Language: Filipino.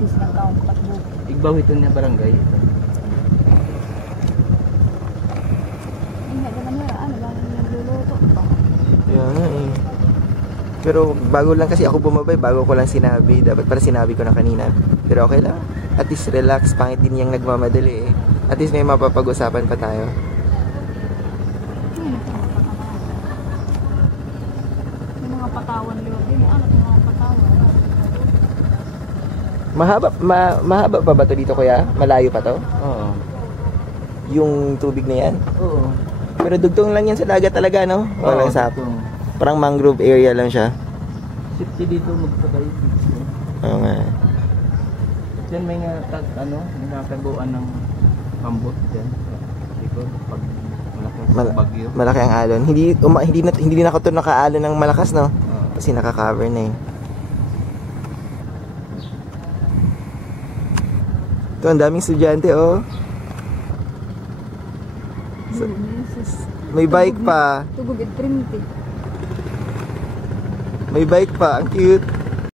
Itis ng kaong patbuk. Igbaw ito niya barangay. Ito. Hindi ka naman ano ba nagluluto pa. Kaya nga eh. Pero bago lang kasi ako bumabay, bago ko lang sinabi. Dapat para sinabi ko na kanina. Pero okay lang. At least relax, pangit din yung nagmamadali eh. At least may mapapag-usapan pa tayo. May mga patawan liwag din. Ano yung mga patawan? Mahaba pa ba to dito kuya? Malayo pa to? Oo. Yung tubig na yan? Oo. Pero dugtong lang yan sa dagat talaga, no? Walang sap. ito. Parang mangrove area lang siya. Safety dito magsakay. Oo nga. Diyan may nga may nakabuan ng pambot diyan. Likod pag malakas bagyo. Malaki ang alon. Hindi na ako to nakaalon ng malakas, no? Kasi naka-cover na eh. Ito, ang daming estudyante, oh. May bike pa. Tugog at printi. May bike pa. Ang cute.